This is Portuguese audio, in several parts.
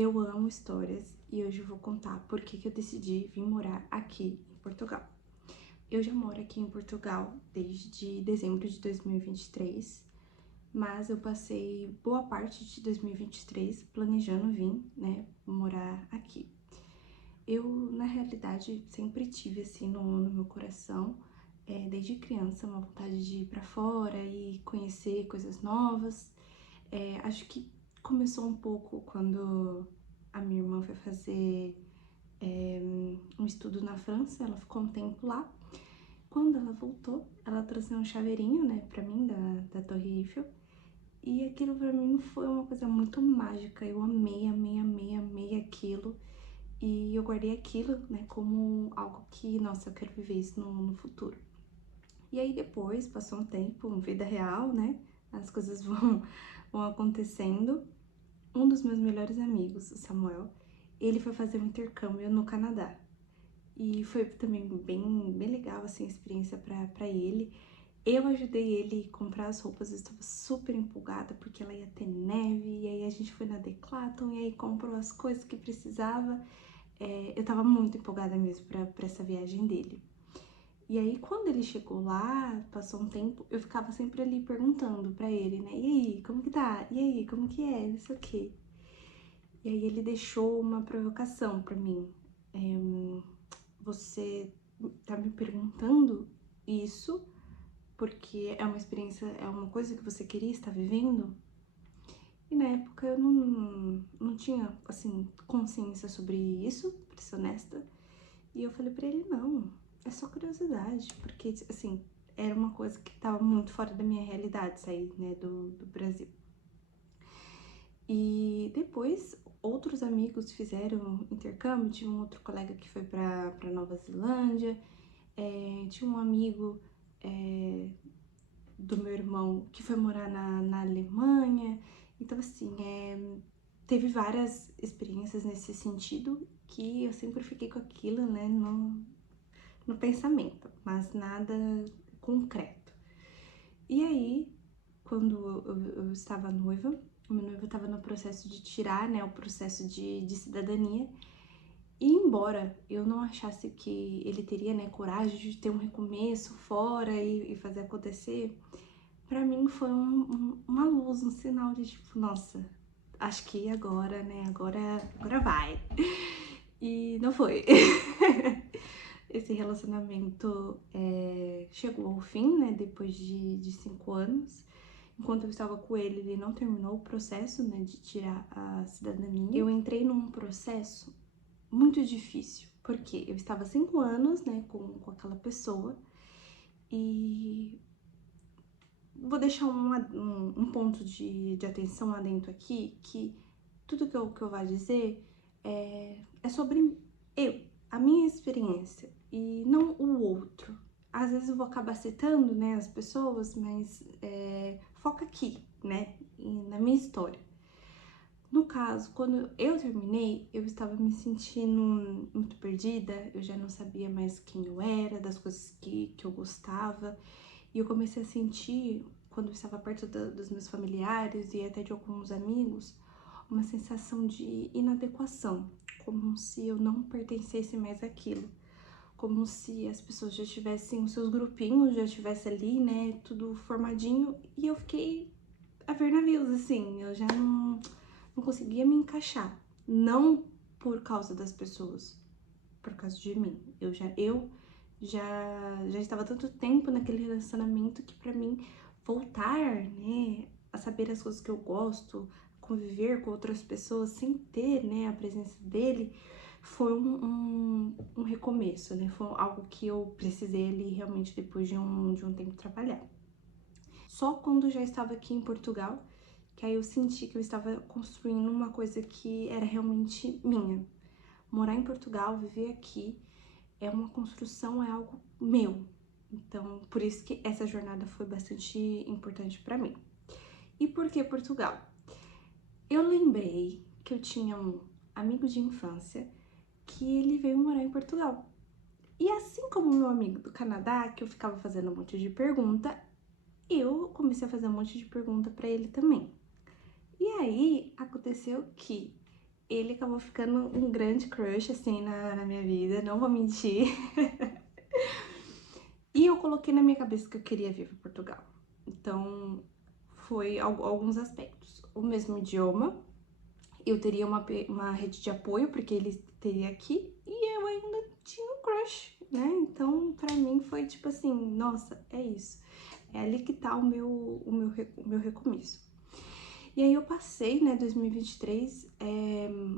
Eu amo histórias e hoje eu vou contar por que eu decidi vir morar aqui em Portugal. Eu já moro aqui em Portugal desde dezembro de 2023, mas eu passei boa parte de 2023 planejando vir, né, morar aqui. Eu, na realidade, sempre tive assim no meu coração, desde criança, uma vontade de ir pra fora e conhecer coisas novas. Acho que começou um pouco quando a minha irmã foi fazer um estudo na França, ela ficou um tempo lá. Quando ela voltou, ela trouxe um chaveirinho, né, pra mim, da Torre Eiffel. E aquilo pra mim foi uma coisa muito mágica, eu amei, amei, amei, amei aquilo. E eu guardei aquilo, né, como algo que, nossa, eu quero viver isso no futuro. E aí depois, passou um tempo, vida real, né, as coisas vão acontecendo. Um dos meus melhores amigos, o Samuel, ele foi fazer um intercâmbio no Canadá. E foi também bem legal, assim, a experiência pra ele. Eu ajudei ele a comprar as roupas, eu estava super empolgada porque ela ia ter neve, e aí a gente foi na Decathlon e aí comprou as coisas que precisava. Eu tava muito empolgada mesmo pra essa viagem dele. E aí, quando ele chegou lá, passou um tempo, eu ficava sempre ali perguntando pra ele, né? E aí, como que tá? E aí, como que é? Não sei o quê. E aí ele deixou uma provocação pra mim. Você tá me perguntando isso porque é uma experiência, é uma coisa que você queria estar vivendo? E na época eu não tinha, assim, consciência sobre isso, pra ser honesta. E eu falei pra ele, não, é só curiosidade, porque, assim, era uma coisa que tava muito fora da minha realidade, sair, né, do Brasil. E depois, outros amigos fizeram intercâmbio, tinha um outro colega que foi pra Nova Zelândia, tinha um amigo do meu irmão que foi morar na Alemanha. Então, assim, teve várias experiências nesse sentido que eu sempre fiquei com aquilo, né, no pensamento, mas nada concreto. E aí, quando eu estava noiva, o meu noivo estava no processo de tirar, né, o processo de cidadania. E embora eu não achasse que ele teria, né, coragem de ter um recomeço fora e fazer acontecer, pra mim foi uma luz, um sinal de tipo, nossa, acho que agora, né, agora vai. E não foi. Esse relacionamento chegou ao fim, né, depois de 5 anos. Enquanto eu estava com ele, ele não terminou o processo, né, de tirar a cidadania. Eu entrei num processo muito difícil, porque eu estava 5 anos, né, com aquela pessoa, e vou deixar um ponto de atenção lá dentro aqui, que tudo que eu vou dizer é sobre eu, a minha experiência, e não o outro. Às vezes eu vou acabar citando, né, as pessoas, mas foca aqui, né, na minha história. No caso, quando eu terminei, eu estava me sentindo muito perdida, eu já não sabia mais quem eu era, das coisas que eu gostava, e eu comecei a sentir, quando eu estava perto dos meus familiares e até de alguns amigos, uma sensação de inadequação, como se eu não pertencesse mais àquilo, como se as pessoas já tivessem os seus grupinhos, já estivesse ali, né, tudo formadinho, e eu fiquei a ver navios, assim, eu já não conseguia me encaixar, não por causa das pessoas, por causa de mim. Eu já estava tanto tempo naquele relacionamento que pra mim voltar, né, a saber as coisas que eu gosto, conviver com outras pessoas sem ter, né, a presença dele, foi um recomeço, né, foi algo que eu precisei ali realmente depois de um tempo trabalhar. Só quando eu já estava aqui em Portugal, que aí eu senti que eu estava construindo uma coisa que era realmente minha. Morar em Portugal, viver aqui, é uma construção, é algo meu. Então, por isso que essa jornada foi bastante importante pra mim. E por que Portugal? Eu lembrei que eu tinha um amigo de infância que ele veio morar em Portugal. E assim como o meu amigo do Canadá, que eu ficava fazendo um monte de pergunta, eu comecei a fazer um monte de pergunta pra ele também. E aí, aconteceu que ele acabou ficando um grande crush, assim, na minha vida, não vou mentir. E eu coloquei na minha cabeça que eu queria vir para Portugal. Então, foi alguns aspectos. O mesmo idioma, eu teria uma rede de apoio, porque ele teria aqui, e eu ainda tinha um crush, né? Então, pra mim, foi tipo assim, nossa, é isso. É ali que tá o meu recomeço. E aí eu passei, né, 2023,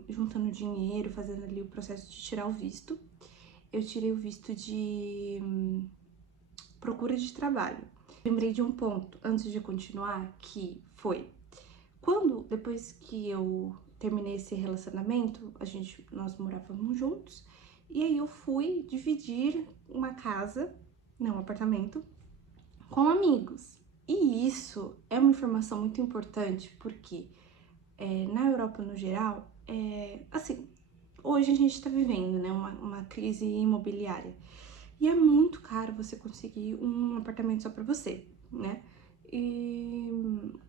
juntando dinheiro, fazendo ali o processo de tirar o visto. Eu tirei o visto de procura de trabalho. Lembrei de um ponto, antes de continuar, que foi depois que eu terminei esse relacionamento, nós morávamos juntos, e aí eu fui dividir uma casa, não, um apartamento, com amigos. E isso é uma informação muito importante, porque na Europa no geral, assim, hoje a gente tá vivendo, né, uma crise imobiliária. E é muito caro você conseguir um apartamento só pra você, né? E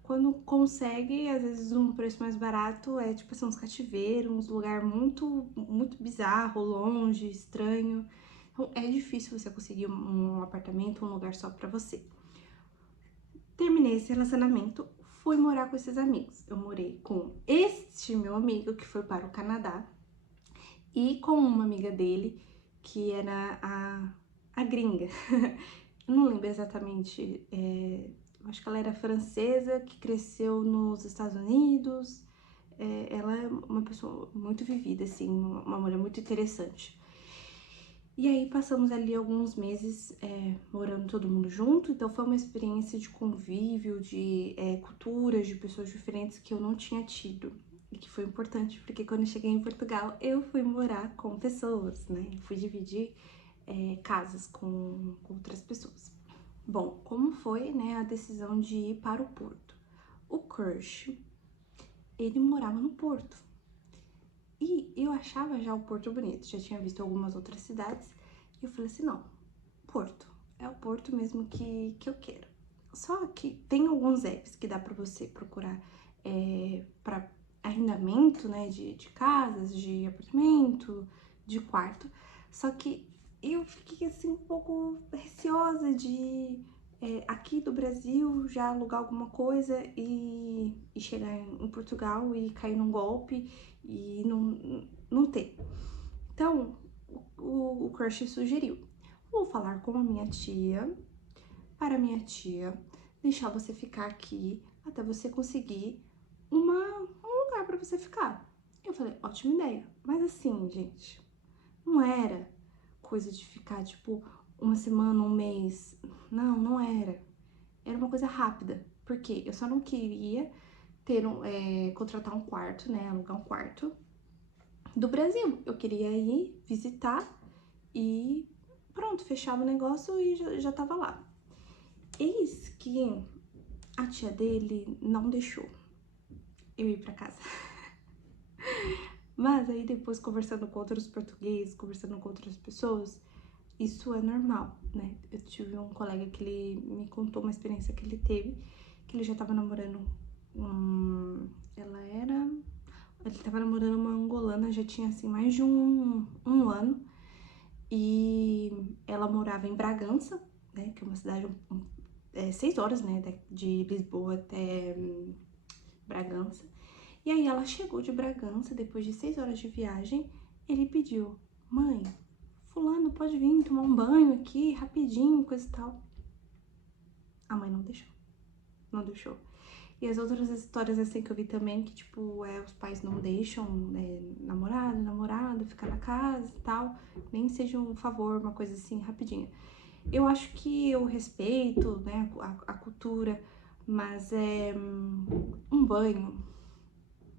quando consegue, às vezes um preço mais barato é tipo assim, uns cativeiros, uns lugar muito bizarro, longe, estranho. Então é difícil você conseguir um apartamento, um lugar só pra você. Terminei esse relacionamento, fui morar com esses amigos. Eu morei com este meu amigo que foi para o Canadá e com uma amiga dele que era a gringa. Eu não lembro exatamente, eu acho que ela era francesa, que cresceu nos Estados Unidos. Ela é uma pessoa muito vivida, assim, uma mulher muito interessante. E aí passamos ali alguns meses morando todo mundo junto, então foi uma experiência de convívio, de culturas, de pessoas diferentes que eu não tinha tido. E que foi importante, porque quando eu cheguei em Portugal, eu fui morar com pessoas, né? Eu fui dividir casas com outras pessoas. Bom, como foi, né, a decisão de ir para o Porto? O crush, ele morava no Porto. E eu achava já o Porto bonito, já tinha visto algumas outras cidades. E eu falei assim, não, Porto, é o Porto mesmo que eu quero. Só que tem alguns apps que dá pra você procurar pra arrendamento, né, de casas, de apartamento, de quarto. Só que eu fiquei assim um pouco receosa de aqui do Brasil já alugar alguma coisa e chegar em Portugal e cair num golpe e não ter. Então, o crush sugeriu: vou falar com a minha tia, para minha tia deixar você ficar aqui até você conseguir um lugar para você ficar. Eu falei, ótima ideia. Mas assim, gente, não era coisa de ficar, tipo, uma semana, um mês. Não, não era. Era uma coisa rápida. Porque eu só não queria contratar um quarto, né? Alugar um quarto do Brasil. Eu queria ir visitar e pronto, fechava o negócio e já tava lá. Eis que a tia dele não deixou eu ir pra casa. Mas aí depois, conversando com outros portugueses, conversando com outras pessoas, isso é normal, né? Eu tive um colega que ele me contou uma experiência que ele teve, que ele já tava namorando ele tava namorando uma angolana, já tinha assim mais de um ano, e ela morava em Bragança, né? Que é uma cidade 6 horas, né? De Lisboa até Bragança. E aí ela chegou de Bragança, depois de 6 horas de viagem, ele pediu, mãe, fulano pode vir tomar um banho aqui, rapidinho, coisa e tal. A mãe não deixou, não deixou. E as outras histórias assim que eu vi também, que tipo, os pais não deixam namorado ficar na casa e tal, nem seja um favor, uma coisa assim, rapidinha. Eu acho que eu respeito, né, a cultura, mas um banho,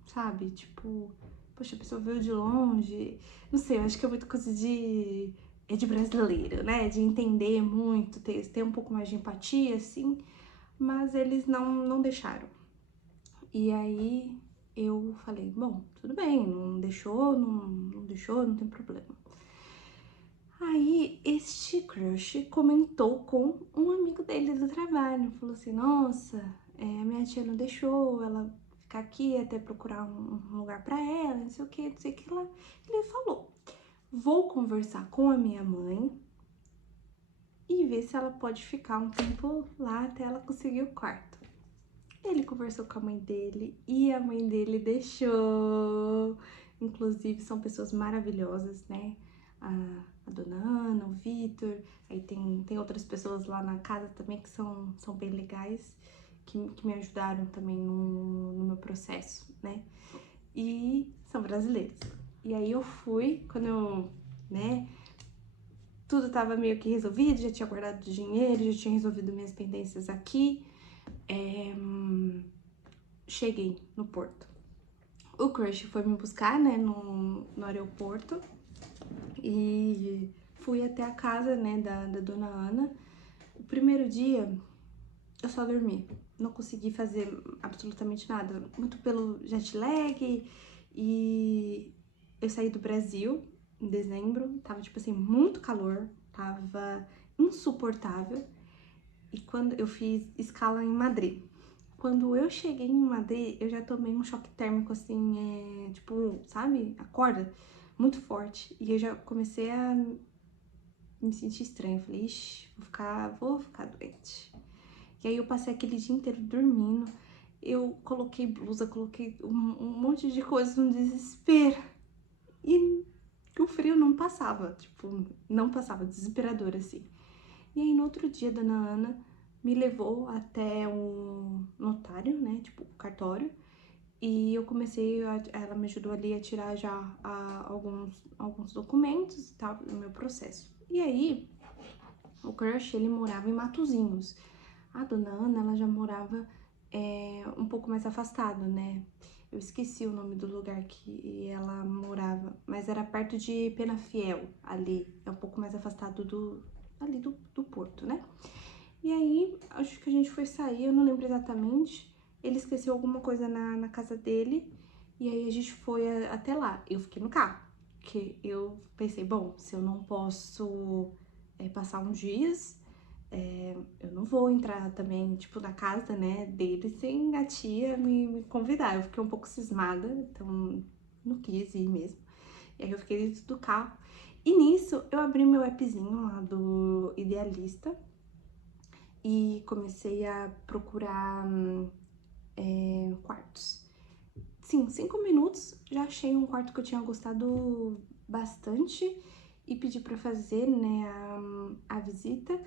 sabe? Tipo, poxa, a pessoa veio de longe. Não sei, eu acho que é muito coisa de brasileiro, né? De entender muito, ter um pouco mais de empatia, assim. Mas eles não deixaram. E aí eu falei, bom, tudo bem, não deixou, não deixou, não tem problema. Aí este crush comentou com um amigo dele do trabalho, falou assim, nossa, a minha tia não deixou ela ficar aqui até procurar um lugar pra ela, não sei o que, não sei o que lá. Ele falou, vou conversar com a minha mãe e ver se ela pode ficar um tempo lá até ela conseguir o quarto. Ele conversou com a mãe dele e a mãe dele deixou. Inclusive, são pessoas maravilhosas, né? A dona Ana, o Vitor, aí tem outras pessoas lá na casa também que são bem legais, que me ajudaram também no meu processo, né? E são brasileiros. E aí eu fui, quando eu, né, tudo tava meio que resolvido, já tinha guardado dinheiro, já tinha resolvido minhas pendências aqui, cheguei no Porto. O crush foi me buscar, né, no aeroporto e fui até a casa, né, da dona Ana. O primeiro dia eu só dormi, não consegui fazer absolutamente nada, muito pelo jet lag e eu saí do Brasil em dezembro, tava tipo assim, muito calor, tava insuportável e quando eu fiz escala em Madrid. Quando eu cheguei em Madrid, eu já tomei um choque térmico, assim, tipo, sabe? Acorda muito forte. E eu já comecei a me sentir estranha. Falei, ixi, vou ficar doente. E aí eu passei aquele dia inteiro dormindo. Eu coloquei blusa, coloquei um monte de coisas no desespero. E o frio não passava, tipo, não passava, desesperador, assim. E aí no outro dia, dona Ana me levou até o notário, né, tipo, o cartório, e eu comecei, ela me ajudou ali a tirar já alguns documentos e tal, no meu processo. E aí, o crush, ele morava em Matozinhos. A dona Ana, ela já morava um pouco mais afastado, né? Eu esqueci o nome do lugar que ela morava, mas era perto de Penafiel, ali, é um pouco mais afastado ali do Porto, né? E aí, acho que a gente foi sair, eu não lembro exatamente. Ele esqueceu alguma coisa na casa dele. E aí a gente foi até lá. Eu fiquei no carro. Porque eu pensei, bom, se eu não posso passar uns dias, eu não vou entrar também, tipo, na casa, né, dele sem a tia me convidar. Eu fiquei um pouco cismada, então não quis ir mesmo. E aí eu fiquei dentro do carro. E nisso, eu abri meu appzinho lá do Idealista e comecei a procurar quartos. Sim, 5 minutos já achei um quarto que eu tinha gostado bastante e pedi pra fazer, né, a visita.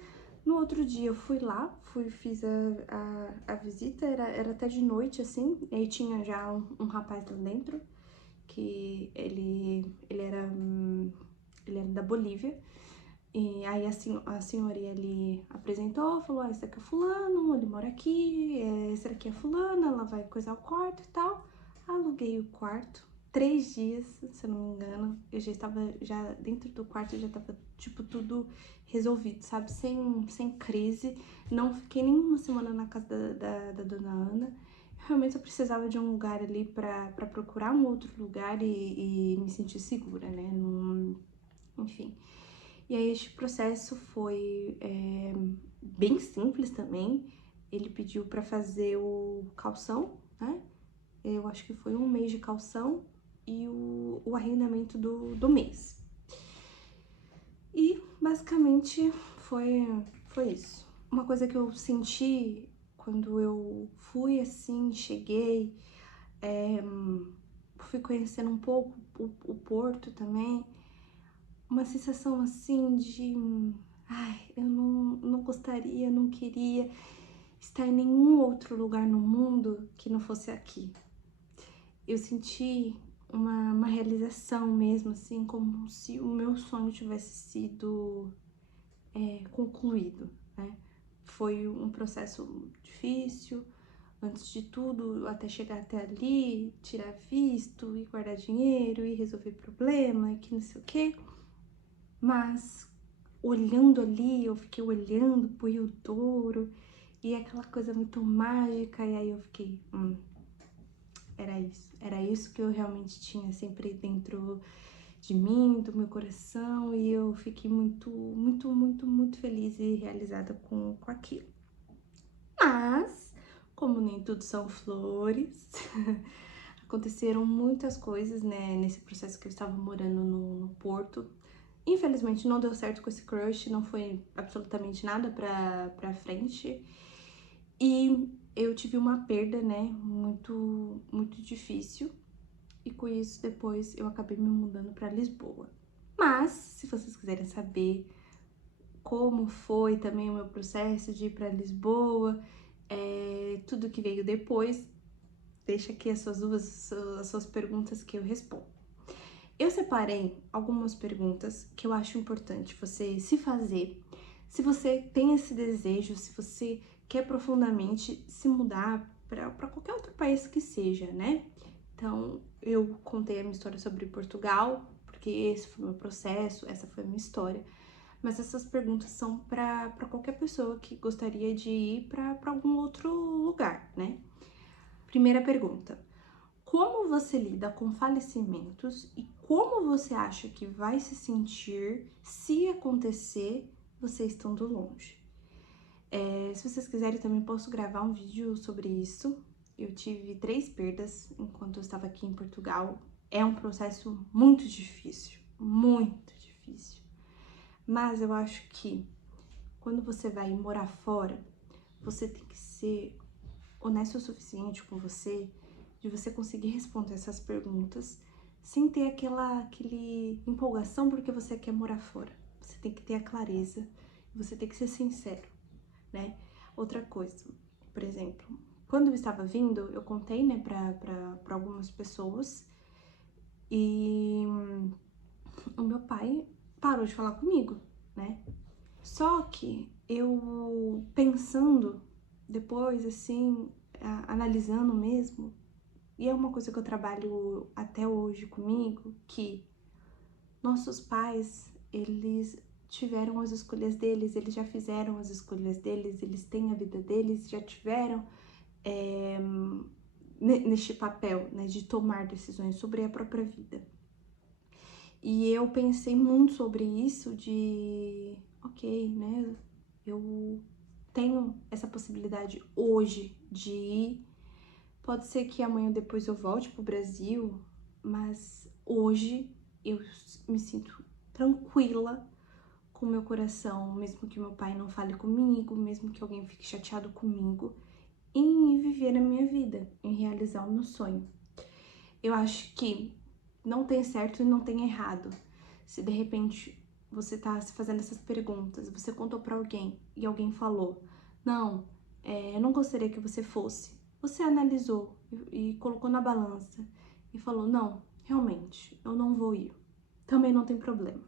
No outro dia eu fui lá, fiz a visita, era até de noite, assim, e aí tinha já um rapaz lá dentro, que ele era da Bolívia. E aí a senhoria ali apresentou, falou, esse aqui é fulano, ele mora aqui, esse aqui é fulana, ela vai coisar o quarto e tal. Aluguei o quarto, 3 dias, se eu não me engano, eu já estava, já dentro do quarto já estava, tipo, tudo resolvido, sabe, sem crise. Não fiquei nem uma semana na casa da dona Ana. Realmente eu precisava de um lugar ali pra procurar um outro lugar e me sentir segura, né, enfim. E aí este processo foi bem simples também. Ele pediu para fazer o calção, né? Eu acho que foi 1 mês de calção e o arrendamento do mês. E basicamente foi isso. Uma coisa que eu senti quando eu fui assim, cheguei, fui conhecendo um pouco o Porto também, uma sensação assim de, ai, eu não gostaria, não queria estar em nenhum outro lugar no mundo que não fosse aqui. Eu senti uma realização mesmo, assim, como se o meu sonho tivesse sido concluído, né? Foi um processo difícil, antes de tudo, até chegar até ali, tirar visto, e guardar dinheiro, e resolver problema, e que não sei o quê. Mas olhando ali, eu fiquei olhando pro Rio Douro e aquela coisa muito mágica, e aí eu fiquei, era isso que eu realmente tinha sempre dentro de mim, do meu coração, e eu fiquei muito, muito, muito, muito feliz e realizada com aquilo. Mas, como nem tudo são flores, aconteceram muitas coisas, né, nesse processo que eu estava morando no Porto. Infelizmente não deu certo com esse crush, não foi absolutamente nada pra frente. E eu tive uma perda, né, muito difícil. E com isso, depois eu acabei me mudando pra Lisboa. Mas, se vocês quiserem saber como foi também o meu processo de ir pra Lisboa, tudo que veio depois, deixa aqui as suas perguntas que eu respondo. Eu separei algumas perguntas que eu acho importante você se fazer, se você tem esse desejo, se você quer profundamente se mudar para qualquer outro país que seja, né? Então, eu contei a minha história sobre Portugal, porque esse foi o meu processo, essa foi a minha história. Mas essas perguntas são para qualquer pessoa que gostaria de ir para algum outro lugar, né? Primeira pergunta: como você lida com falecimentos e como você acha que vai se sentir se acontecer você estando longe? Se vocês quiserem, eu também posso gravar um vídeo sobre isso. Eu tive 3 perdas enquanto eu estava aqui em Portugal. É um processo muito difícil, muito difícil. Mas eu acho que quando você vai morar fora, você tem que ser honesto o suficiente com você, de você conseguir responder essas perguntas sem ter aquele empolgação porque você quer morar fora. Você tem que ter a clareza, você tem que ser sincero, né? Outra coisa, por exemplo, quando eu estava vindo, eu contei, né, pra algumas pessoas e o meu pai parou de falar comigo, né? Só que eu pensando depois, assim, analisando mesmo, e é uma coisa que eu trabalho até hoje comigo, que nossos pais, eles tiveram as escolhas deles, eles já fizeram as escolhas deles, eles têm a vida deles, já tiveram neste papel, né, de tomar decisões sobre a própria vida. E eu pensei muito sobre isso de, ok, né, eu tenho essa possibilidade hoje de ir. Pode ser que amanhã ou depois eu volte pro Brasil, mas hoje eu me sinto tranquila com meu coração, mesmo que meu pai não fale comigo, mesmo que alguém fique chateado comigo, em viver a minha vida, em realizar o meu sonho. Eu acho que não tem certo e não tem errado. Se de repente você tá se fazendo essas perguntas, você contou pra alguém e alguém falou, não, eu não gostaria que você fosse. Você analisou e colocou na balança e falou, não, realmente, eu não vou ir. Também não tem problema.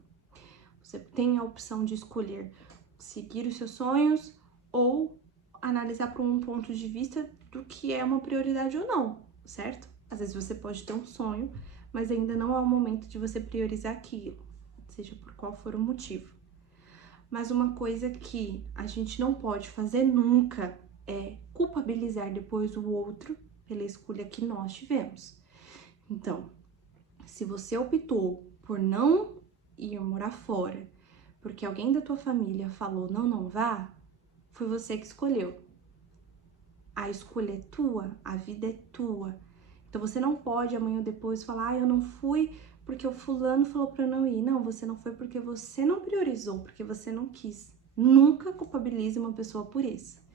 Você tem a opção de escolher seguir os seus sonhos ou analisar por um ponto de vista do que é uma prioridade ou não, certo? Às vezes você pode ter um sonho, mas ainda não é o momento de você priorizar aquilo, seja por qual for o motivo. Mas uma coisa que a gente não pode fazer nunca é culpabilizar depois o outro pela escolha que nós tivemos. Então, se você optou por não ir morar fora, porque alguém da tua família falou não vá, foi você que escolheu. A escolha é tua, a vida é tua. Então você não pode amanhã ou depois falar, eu não fui porque o fulano falou pra eu não ir. Não, você não foi porque você não priorizou, porque você não quis. Nunca culpabilize uma pessoa por isso.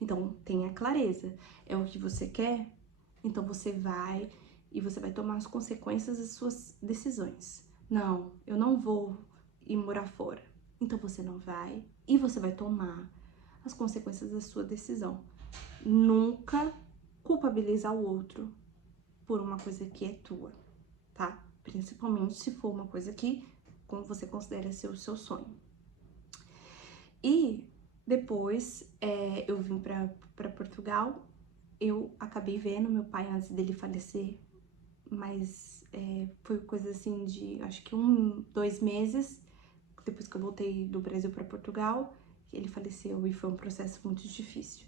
Então tenha clareza, é o que você quer? Então você vai e você vai tomar as consequências das suas decisões. Não, eu não vou ir morar fora. Então você não vai e você vai tomar as consequências da sua decisão. Nunca culpabilizar o outro por uma coisa que é tua, tá? Principalmente se for uma coisa que como você considera ser o seu sonho. E depois eu vim pra Portugal, eu acabei vendo meu pai antes dele falecer, mas foi coisa assim de acho que 2 meses depois que eu voltei do Brasil para Portugal, ele faleceu e foi um processo muito difícil.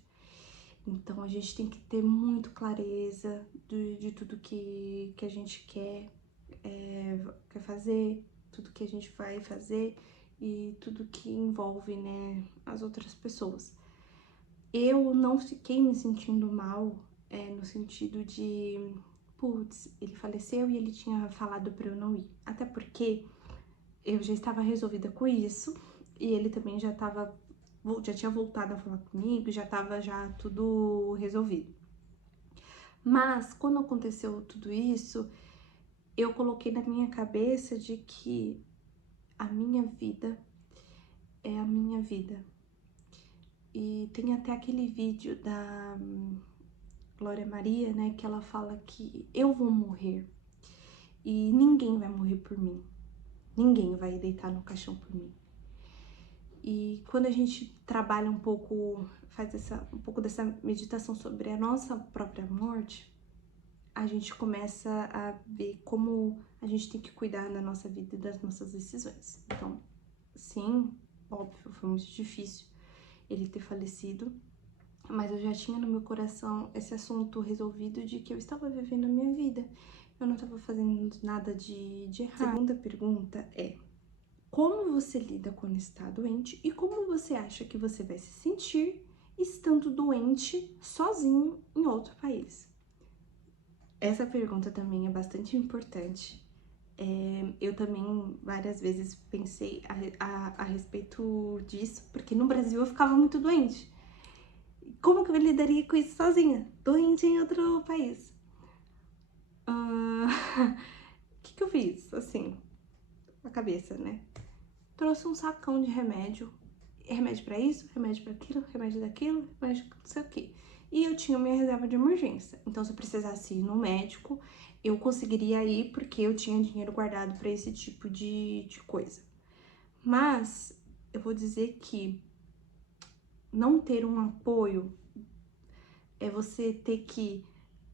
Então a gente tem que ter muito clareza de tudo que a gente quer fazer, tudo que a gente vai fazer e tudo que envolve, né, as outras pessoas. eu não fiquei me sentindo mal, no sentido de, putz, ele faleceu e ele tinha falado pra eu não ir. Até porque eu já estava resolvida com isso e ele também já tinha voltado a falar comigo, já tava já tudo resolvido. Mas quando aconteceu tudo isso, eu coloquei na minha cabeça de que a minha vida é a minha vida. E tem até aquele vídeo da Glória Maria, né, que ela fala que eu vou morrer e ninguém vai morrer por mim. Ninguém vai deitar no caixão por mim. E quando a gente trabalha um pouco, um pouco dessa meditação sobre a nossa própria morte, a gente começa a ver como a gente tem que cuidar da nossa vida e das nossas decisões. Então, sim, óbvio, foi muito difícil ele ter falecido, mas eu já tinha no meu coração esse assunto resolvido de que eu estava vivendo a minha vida. Eu não estava fazendo nada de errado. A segunda pergunta é: como você lida quando está doente e como você acha que você vai se sentir estando doente sozinho em outro país? Essa pergunta também é bastante importante. Eu também várias vezes pensei a respeito disso, porque no Brasil eu ficava muito doente. Como que eu lidaria com isso sozinha, doente em outro país? O que eu fiz? Assim, a cabeça, né? Trouxe um sacão de remédio. Remédio pra isso, remédio pra aquilo, remédio daquilo, remédio não sei o quê. E eu tinha minha reserva de emergência. Então, se eu precisasse ir no médico, eu conseguiria ir porque eu tinha dinheiro guardado pra esse tipo de coisa. Mas eu vou dizer que não ter um apoio é você ter que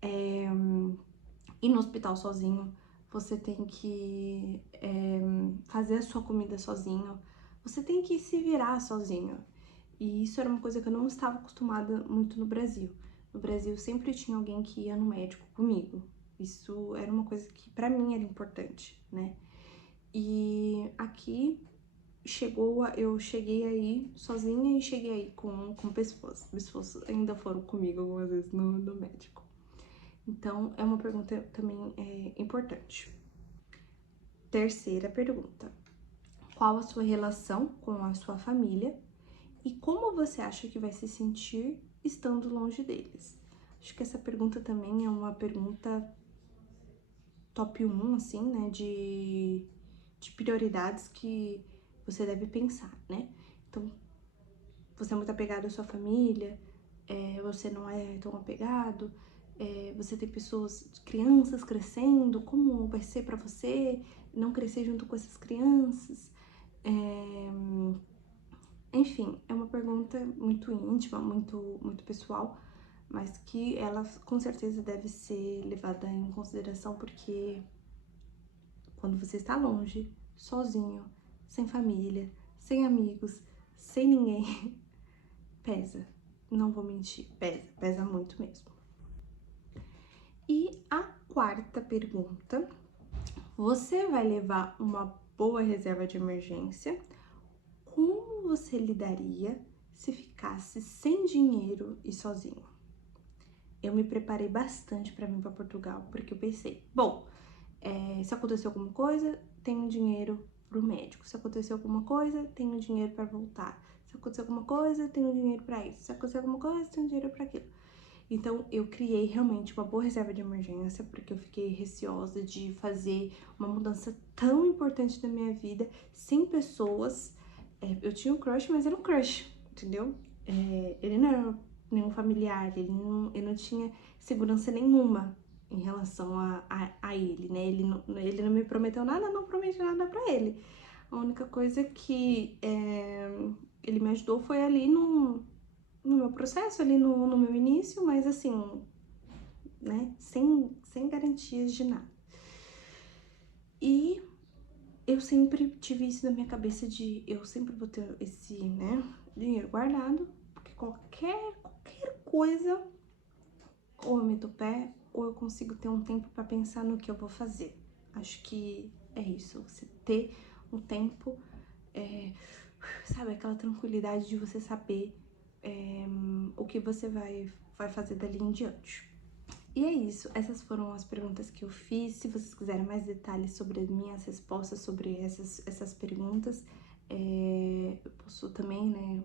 ir no hospital sozinho, você tem que fazer a sua comida sozinho, você tem que se virar sozinho. E isso era uma coisa que eu não estava acostumada muito no Brasil. No Brasil sempre tinha alguém que ia no médico comigo. Isso era uma coisa que pra mim era importante, né? E aqui eu cheguei aí sozinha e cheguei aí com pessoas. Pessoas ainda foram comigo algumas vezes no médico. Então, é uma pergunta também importante. Terceira pergunta: qual a sua relação com a sua família e como você acha que vai se sentir estando longe deles? Acho que essa pergunta também é uma pergunta top 1, assim, né, de prioridades que você deve pensar, né? Então, você é muito apegado à sua família, você não é tão apegado, você tem pessoas, crianças crescendo, como vai ser pra você não crescer junto com essas crianças? Enfim, é uma pergunta muito íntima, muito pessoal, mas que ela com certeza deve ser levada em consideração porque quando você está longe, sozinho, sem família, sem amigos, sem ninguém, pesa. Não vou mentir, pesa muito mesmo. E a quarta pergunta: você vai levar uma boa reserva de emergência? Como você lidaria se ficasse sem dinheiro e sozinho? Eu me preparei bastante para vir para Portugal, porque eu pensei, bom, se acontecer alguma coisa, tenho dinheiro pro médico. Se acontecer alguma coisa, tenho dinheiro para voltar. Se acontecer alguma coisa, tenho dinheiro para isso. Se acontecer alguma coisa, tenho dinheiro para aquilo. Então, eu criei realmente uma boa reserva de emergência, porque eu fiquei receosa de fazer uma mudança tão importante na minha vida sem pessoas. Eu tinha um crush, mas era um crush, entendeu? Ele não era nenhum familiar, eu não tinha segurança nenhuma em relação a ele, né? Ele não me prometeu nada, não prometi nada pra ele. A única coisa que ele me ajudou foi ali no meu processo, ali no meu início, mas assim, né, sem garantias de nada. E eu sempre tive isso na minha cabeça de eu sempre vou ter esse, né, dinheiro guardado, porque qualquer coisa, ou eu meto o pé, ou eu consigo ter um tempo para pensar no que eu vou fazer. Acho que é isso, você ter um tempo, sabe, aquela tranquilidade de você saber o que você vai fazer dali em diante. E é isso, essas foram as perguntas que eu fiz. Se vocês quiserem mais detalhes sobre as minhas respostas sobre essas perguntas, eu posso também, né,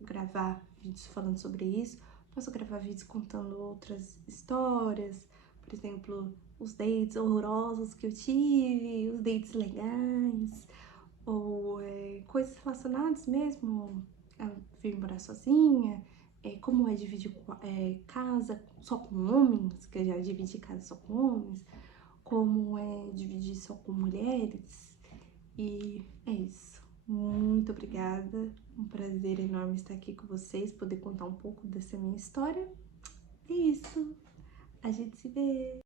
gravar vídeos falando sobre isso. Posso gravar vídeos contando outras histórias, por exemplo, os dates horrorosos que eu tive, os dates legais, ou coisas relacionadas mesmo a vir morar sozinha, como é dividir casa só com homens, que eu já dividi casa só com homens, como é dividir só com mulheres. E é isso. Muito obrigada. Um prazer enorme estar aqui com vocês, poder contar um pouco dessa minha história. É isso. A gente se vê.